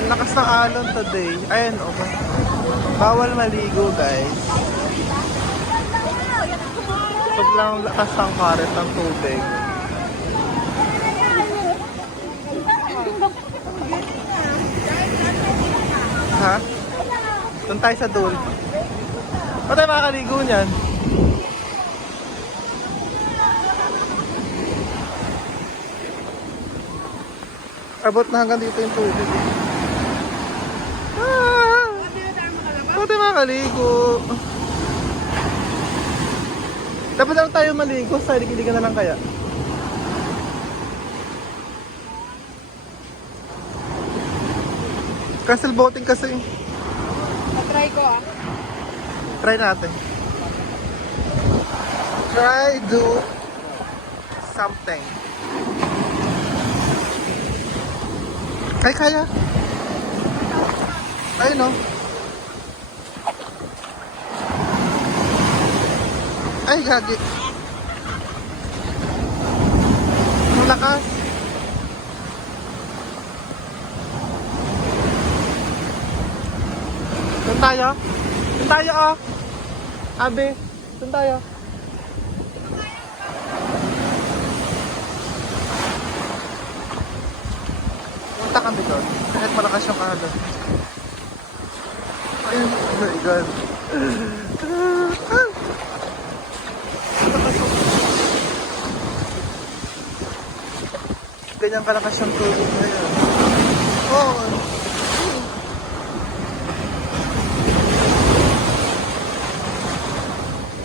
Ang lakas ng alon today. Ayan, okay. Bawal maligo, guys. Sobrang lakas ng karet ng tubig. Ha? Doon tayo sa doon. Ba't tayo makakaligo niyan? Abot na hanggang dito yung tubig. Ba't tayo makakaligo? Dapat lang tayo maligo. Sa ilig-iligan na lang kaya. Castle boating kasi. Try ko Try natin. Try do something. Ay, kaya. Ayun o. Ay, gagi. Ang lakas. Doon tayo. Doon tayo oh. Abi, doon tayo. Punta kami doon. Kahit malakas yung alon. Ayun, oh my God. Ganyan kalakas yung tubig ngayon. Oo.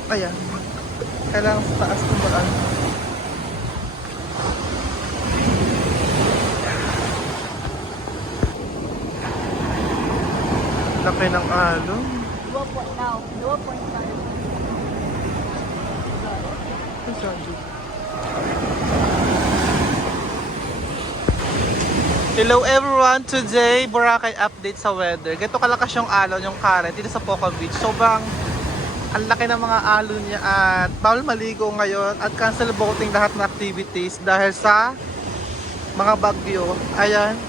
Ayan. Kailangan sa taas tumaan. Laki ng alon. 2.5. Hello everyone! Today, Boracay update sa weather. Ganito kalakas yung alon, yung current dito sa Poca Beach. Sobrang ang laki ng mga alon niya at bawal maligo ngayon at cancel boating lahat ng activities dahil sa mga bagyo. Ayan.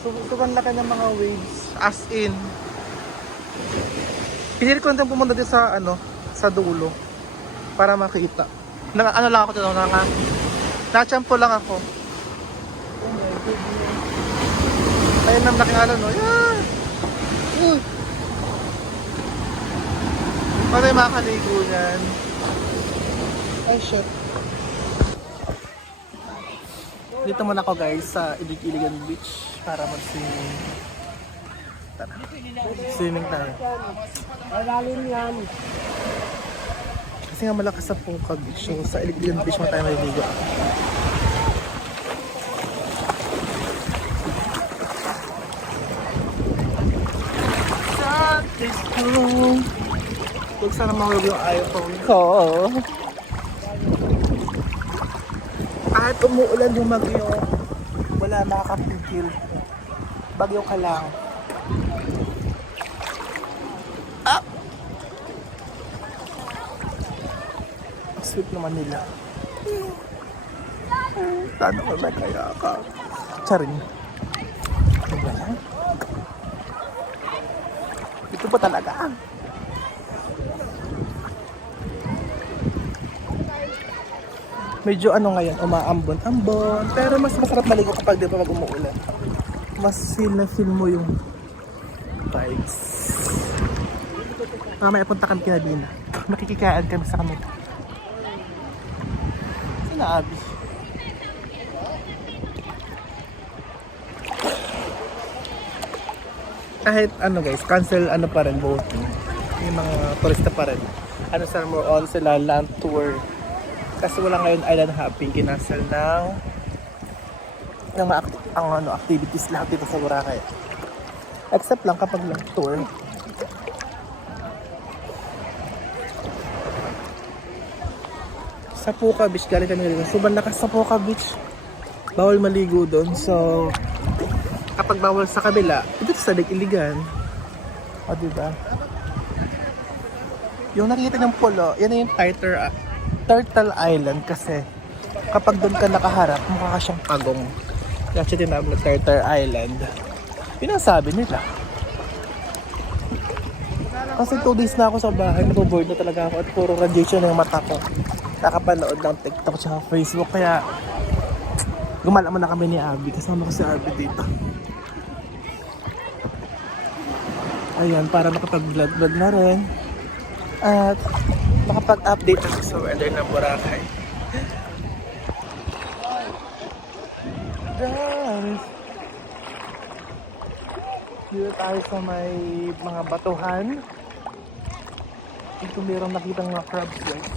Sobrang laki ng mga waves. As in. Pinili ko na pumunta dito sa sa dulo para makita. Ano lang ako dito, nachampo lang ako. Oh my goodness. Ayun ang laking alon, no? Yan! Pwede makakaligo yan. Ay, shit. Dito muna ako guys sa Ilig-Iligan Beach para mag-swimming. Tara. Swimming tayo. Malalim yan. Kasi nga malakas sa Poca Beach. So sa Ilig-Iligan Beach mo tayo maliligo. Let's go! Huwag sana mahulog yung iPhone ko. Kahit umuulan yung bagyo, wala makakapigil. Bagyo ka lang. Ah! Sweet naman nila. Sana ko na kaya ka. Charing. Ano ba yan? Ito pa talaga. Medyo ngayon, umaambon-ambon. Pero mas masarap maligo kapag di pa mag-umuulan. Mas feel mo yung vibes. Mamaya punta kami kina Dina. Makikikain kami sa kanila. Sina Abby? Kahit guys, cancel pa rin boating. Yung mga turista pa rin. Sa more on sila land tour. Kasi wala ngayon island hopping, kinansel ng mga activities lahat dito sa Boracay. Except lang kapag lang tour. Sa Poca Beach, galing kami niligo. Sobrang lakas sa Poca Beach. Bawal maligo doon. So, kapag bawal sa kabila, ito sa Ilig-Iligan. O, diba? Yung nakikita ng pulo, yan na yung Turtle Island kasi kapag doon ka nakaharap, mukha ka siyang pagong. Kasi tinawag na Tartar Island. Yun ang sabi nila. Kasi 2 days na ako sa bahay, naboboard na talaga ako at puro radiation na yung mata ko. Nakapanood ng TikTok at Facebook, kaya gumala mo na kami ni Abby. Kasama ko si Abby dito. Ayan, para makapag-vlog na rin. At makapag-update ako sa weather ng Boracay. Guys! Dito tayo sa may mga batuhan. Dito mayroong nakitang mga crabs guys.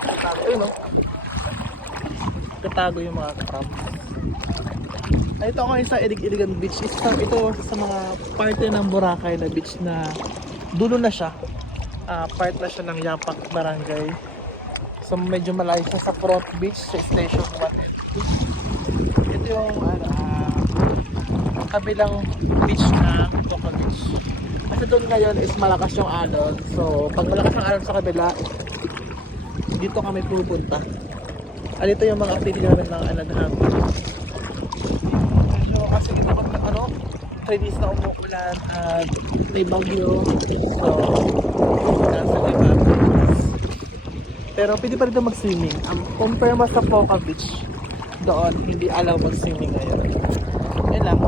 Katago yun, no? Katago yung mga crabs. Ay, ito ako sa Ilig-Iligan Beach. Ito sa mga parte ng Boracay na beach na dulo na siya. Part na siya ng Yapak Barangay. So medyo malayo siya sa Front Beach, sa Station 1. Ito yung kabilang beach na Coco Beach. Kasi doon ngayon is malakas yung alon. So pag malakas ang alon sa kabila, dito kami pupunta. Dito yung mga activity namin ng Anadham. Medyo kasi dito kami 3 days na umuulan at may bagyo. So nasa liba. Pero pwede pa rin doon mag-swimming. Compare mo sa Coco Beach, doon hindi allow mag-swimming ngayon. Yan lang.